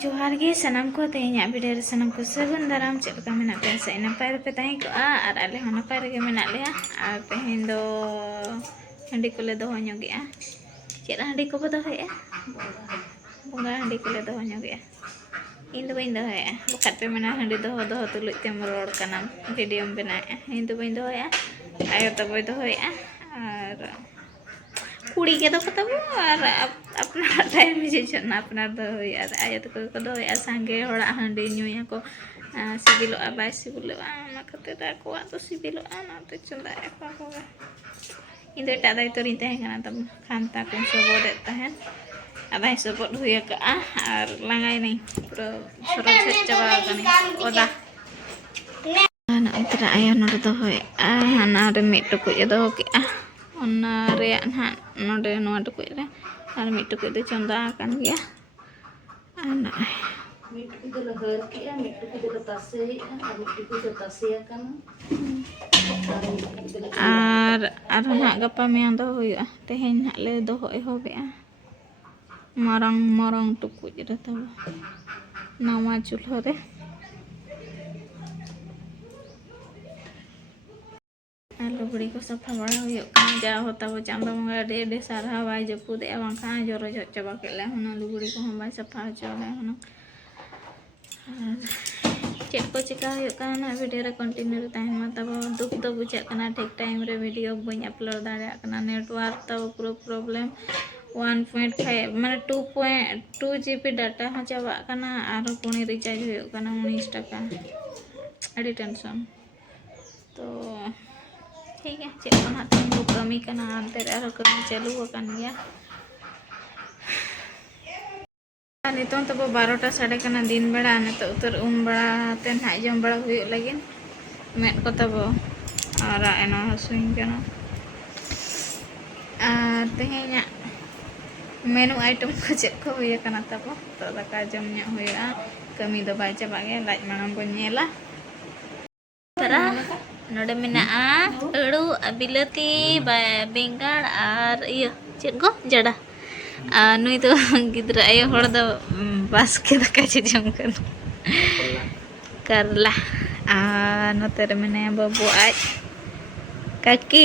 जोहार गे सनम को तेहना वीडियो रे सनम को सगुन दाराम चेक का मेना पे से नपाय पे ताही को आर आले हो नपाय रे मेना लेया आर तेहेन दो हंडी कोले दो होñoगेआ चेक हंडी को दोहया बोंगा हंडी कोले दो होñoगेआ इन दो बइन दोहया बखात पे मेना हंडी दो तुलुज तेम रोड कना वीडियो में बनाया इन दो बइन दोहया आयो तो बय दोहया और कुड़ी के दो कतबो और अपना टाइम में अपना दो आयो तो को दो सांगे होड़ा हंडी नुया को सिबिलो बाय सिबिलो ना खते दा को तो सिबिलो ना तो चंदा को इन दो टा दाय तो रिन तहे कना तब खानता को सबोदे तहन आदा सबोद हुया का और लांगाय नहीं पूरा सरल से चबा कनी ओदा ना इतरा आयो न दो होय ना रे मिट को दो के ओना रे ना नोडे नोआ टुकुज रे और मिट टुकुज दो चंदा कान गया आना मिट टुकुज दो लहर के मिट टुकुज दो तासे और मिट टुकुज दो तासे काना और ना गपा में दो हुआ तेहेन ना ले दो एहोबेआ मारंग मारंग टुकुज रे तब नवा चूल्हा रे लुगड़ी को सफा बड़ा हो जा होता वो चांदा मंगा डे सारा बाय जपुद बाखा जरो चबा के लुगड़ी को हम बाय सफा चले चेक को चिका वीडियो रे कंटिन्यू तहन तब दुख तो बुझा ठीक टाइम रे वीडियो बी अपलोड दाड़ा नेटवर्क तब पूरा प्रॉब्लम 1.5 माने 2.2 GB डाटा हाँ चाबा और पुणी रिचार्ज हो 19 टाका अड़ी टेंशन तो ठीक है चेक ना तेहन को कमी करना अंते कमी चालू गया नितों तब 12टा साढ़े कना दिन बेड़ा नित उतर बड़ा ते ना जम बड़ा हुई लगे मेद को तब और एना हसुइन कना तेहना मेनू आइटम को चेक को हुई कना तब तो दाका जम हुआ कमी दो बाय चाबा गे लाज मांग को नेला तरा नोडे मेना अड़ू बिलाती बेंगाड़ और इयो चेक को जड़ा नुई तो गिद्रा आयो हड़ दो बास के दाका चे जम करला नोते रे मेने बाबू आज काकी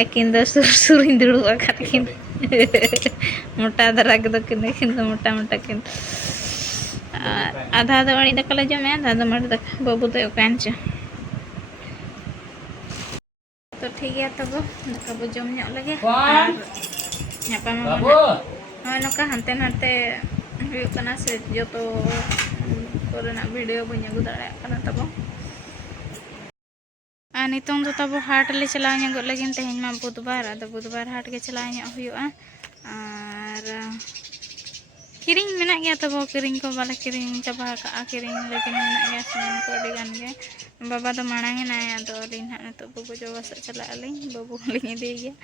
आकिन दो सुर सुर दुड़ू अकाकिन मोटा धरा के किन दो मोटा मोटा किन आधा दो अड़ी दका ले जमे आधा दो मर दका बाबू तो कांच तो ठीक है तब दाका बो जम लगे नापा हाँ नौका हंते नाते हुआ से जो तो वीडियो बी अगू दाड़ा तब नितों तो तब हाट ले चला लगे तेहन मा बुधवार बुधवार हाट के चला हुआ और किरिंग मेना गया तब किरिंग को बाले किरिंग चाबा का किरिंग लेकिन मेना गया सामान को अड़ी गान गे बाबा तो मांग ना तो अलिन हाँ नित बाबू जो बस चला बाबू लिंग इदी गया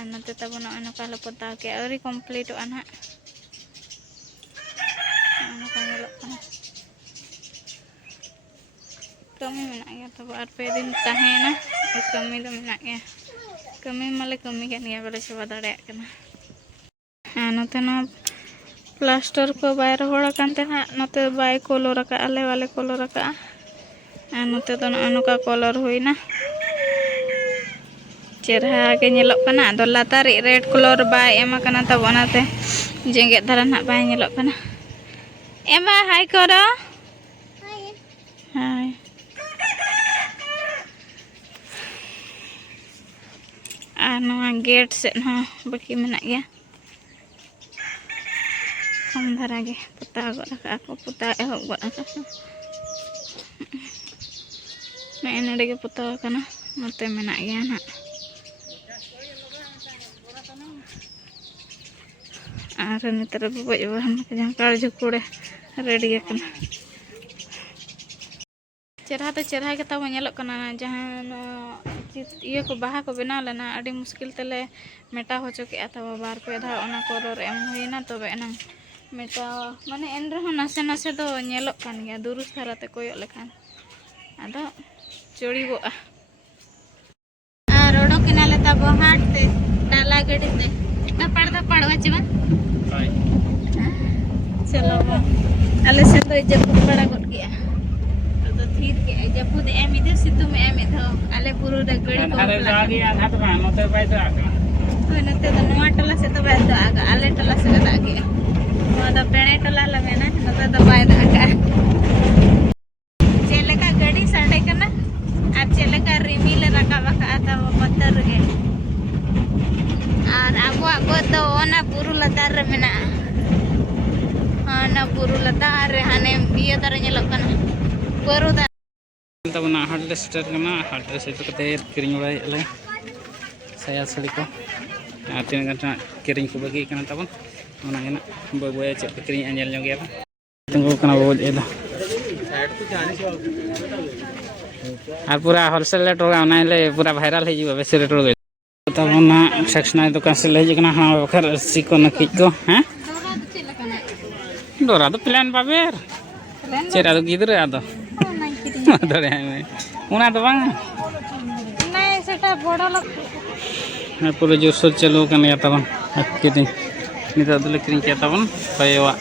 और नते तब नौका ले पता के अरी कमप्लीट ना कमी मेना गया तब और पे दिन तहेना कमी तो मेना गया कमी माले कमी गया बाले चाबा दाड़ा नते प्लास्टर को बाय रहोड़ कानते ना नते बाय कलर का आले वाले कलर का नते तो नौका कलर हुईना चेहरा के नेलोग कना दो लातार रेड कलर बाय एमा कना तब ओनाते जेंगे धारा ना बाय नेलोग कना एमा हाय करो हाय आ गेट से ना बाकी मेना गया कम धारा गे पता को पता एहब ने पता नते मेना गया ना और नितर बज जहाँ काड़ झुकुड़े रेडी चेहरा तो चेहरा के तब जहाँ ये को बाहा को बना लेना अड़ी मुश्किल तेले मेटा हो चुके तब बार पे धा कलर एम हुईना तब एना मेटा माने एन रहो नासे नासे तो नेलोग कान गया दुरुस धाराते कोयो लेखान आदो चोड़ीबोआ और ओडोकिना ले तब हाट ते डाला गड़ी ते ना पड़वा चबा चलो आले से तो जपुद बड़ा गट गया तो थीर के जपुद एम इधर सितुंग एम इधर आले पुरो द गड़ी को lagi angkat mah note bae tak. होय नते तो नोआ टला से तो बाय तो आगा आले टला से दा गया नोआ द पेणे टला लमेना नते तो बाय दा का चेलेका गड़ी साडे कना आ चेलेका रिमिल रका बका आता पत्थर गे आर आबो तो ओना बुरु लतार रे मेना ana buru latar hane biya dara nyelok kana baru da tabuna hardle sister kana hardle sister kate kiring ulai ale saya sali ko atin kana kiring ko bagi kana tabun ona ena boy cek kiring anjal nyoge apa tunggu kana bol eda side to jani se ar pura wholesale rate hoga ona le pura viral he jiba besi rate hoga tabuna section dukan se le kana ha bakar siko na kiko ha Dora tu pilihan pamer. Cera tu gitu ada. Ada deh. Una tu bang. नहीं सेटा बड़ा लग मैं पूरे जोर से चलो करने आता बन. Kiting. Ini tak dulu kiting kita bun. Kayak wak.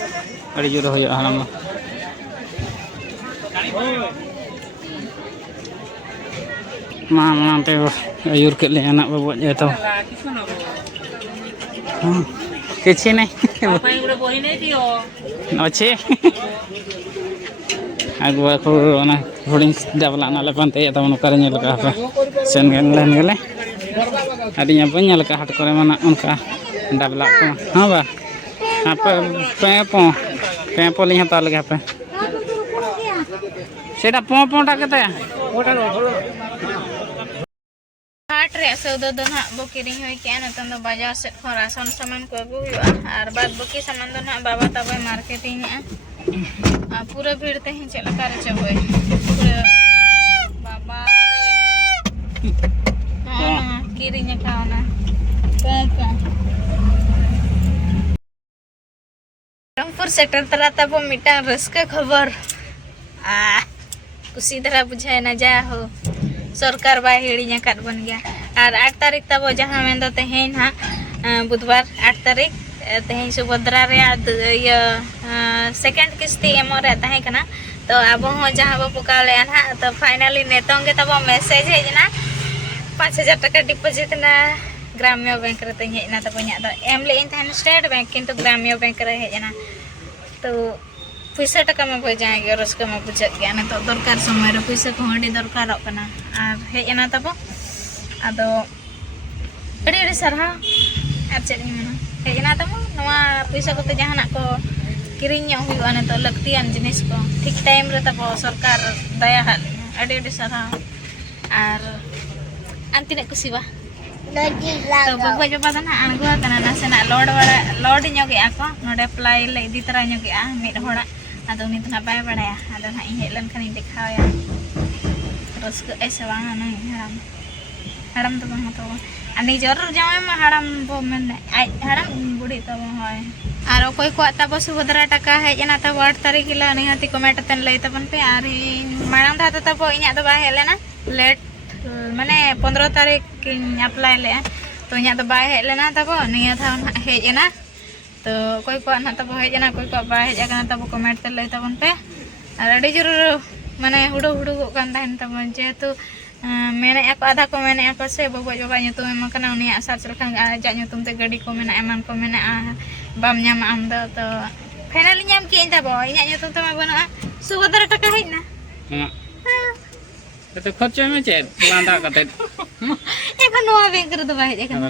Ada jodoh ya halam. Mama nanti ayur ke le anak bawa je tau. Kecil nih. Apa yang udah bohin itu yo? Oce. Aku na holding develop na lepan te atau nu karenya leka apa. Sen gan len gele. Adinya punya leka hat kore mana unka develop ko. Ha ba. Apa pepo lihat hatar lagi apa. Seda po ta kete. हाट रे सौदा दो ना बो किरिंग होई के ना तंदो बाजार से राशन सामान को अगु हुआ आर बाद बकी सामान दो ना बाबा तबे मार्केटिंग आ पूरा भीड़ ते ही चला कर चबे पूरा बाबा रे हां किरिंग खाओ ना पोंपो रामपुर सेक्टर तला तब मिटा रस्का खबर कुसी तरह बुझाए ना जा हो सरकार बाय हिड़िया काट बन गया और 8 तारीख तब जहाँ में दो तेहेन हाँ बुधवार 8 तारीख तेहेन सुभद्रा रे ये सेकंड किस्ती एमो रे तहे कना तो अब हो जहाँ बो पुका ले ना तो फाइनली नेतोंगे तब मैसेज है ना 5000 टका डिपॉजिट ना ग्राम्य बैंक रे तहे ना तब न्या तो एम ले इन तहन स्टेट बैंक किंतु ग्राम्य बैंक रे है ना तो पैसा टका में हो जाएंगे और उसके में बुझत गया ना तो दरकार समय रे पैसा को हडी दरकार कना आर हेजना तब अदो अड़ी अड़ी सरहा आर चेक मना हेजना तब नवा पैसा को जहाना को किरिंग हुआ ना तो लगतियान जिनिस को ठीक टाइम रे तब सरकार दया हाल अड़ी अड़ी सरहा आर अंतिने कुसी बा तो बगवा जबा ना अणगुआ कना नासेना लोड ᱧᱚᱜᱮ ako नोडे अप्लाई ले इदी तरह ᱧᱚᱜᱮ आ मिड होड़ा आदो उनी तो ना बाय बड़ाया आदो ना इन हेलन खानी दिखाया रस्क ऐसे वांगा ना हड़म तो बंग तो अनि जरूर जावे मा हड़म बो मन हड़म बुढ़ी तो होय आर कोई को तब सुभद्रा टका है जना तब 8 तारीख हिला निहाती कमेंट तन लई तबन पे आर माड़ाम धा तब इना तो बाय हेलेना लेट माने 15 तारीख अप्लाई ले तो इना तो बाय हेलेना तब निया था हेजना तो कोई को ना तब हेजना कोई को बाय हेजना तब कमेंट तन लई तबन पे आर अड़ी जरूर माने हुडो कान तहन तब जेहेतु मेने ako आधा को मेने ako से बाबा बाबा nyutum emang kana unia asal serkan aja nyutum te gadi ko mena eman ko mena bam nyam amda to finally nyam ki inta boy nya nyutum te magona subadara taka haina Itu khotche me chet landa kate ekon noa bank re to bahe ekon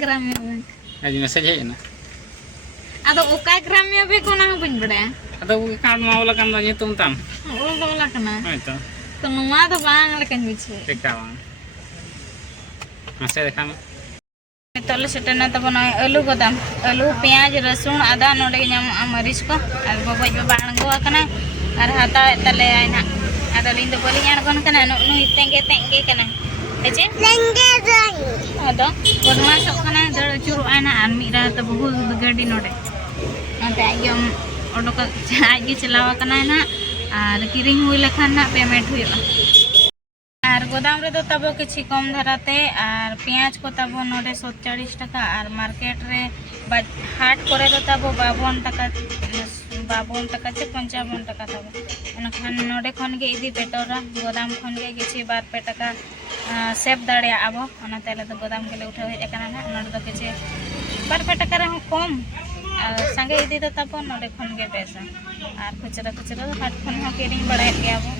gramya bank aji message hai na ado uka gramya bank ko na bun bada ado card mau la kan nyutum tam ola kana itu to noa to bang lekan biche dekawang masih dekam तोले सेटना तब ना आलू गोदाम आलू प्याज रसुन आदा नोडे नाम मरीच को आर बाबा जो बाणगो कना आर हाता तले आइना आदा लिंद बोली यान कोन कना नु तेंगे कना हेचे तेंगे जाई आदा बदमा सब कना दड़ चुरु आइना आर मिरा त बहु गाडी नोडे अंते आयम ओडोक आगे चलावा कना ना आर किरिंग हुई लखान ना पेमेंट हुई और गोदाम रे तो तबो किछि कम धराते और प्याज को तबो नोडे 47 टका और मार्केट रे हाट करे तो तबो 52 टका 52 টাকা चे 55 টাকা तब उनखान नोडे खन के इदी पेटोरा गोदाम खन के किछि 2 টাকা सेव दाड़े आबो ओना तेले तो गोदाम के ले उठाव हे एकना ना नोडे तो किछि 2 টাকা रे कम संगे इदी तो तब नोडे खन के पैसा और खुचरा खुचरा हाट खन हो किरिंग बड़ाय के आबो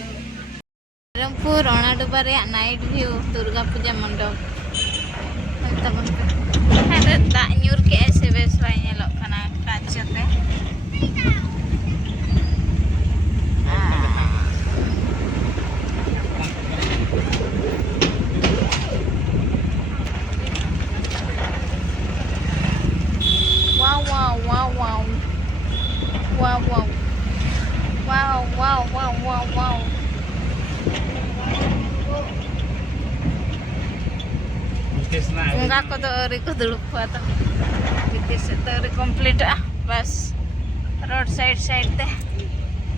रामपुर राणाडुबा रे नाइट व्यू दुर्गा पूजा मंडप तब है दा न्यूर के ऐसे बेस बाय नेलो कना काचते wow wow wow wow wow wow wow wow wow wow wow enggak ko to ori ko dulu pa to bitis to ori complete bas road side teh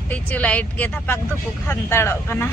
ticu light ge tapak dupuk hantado kana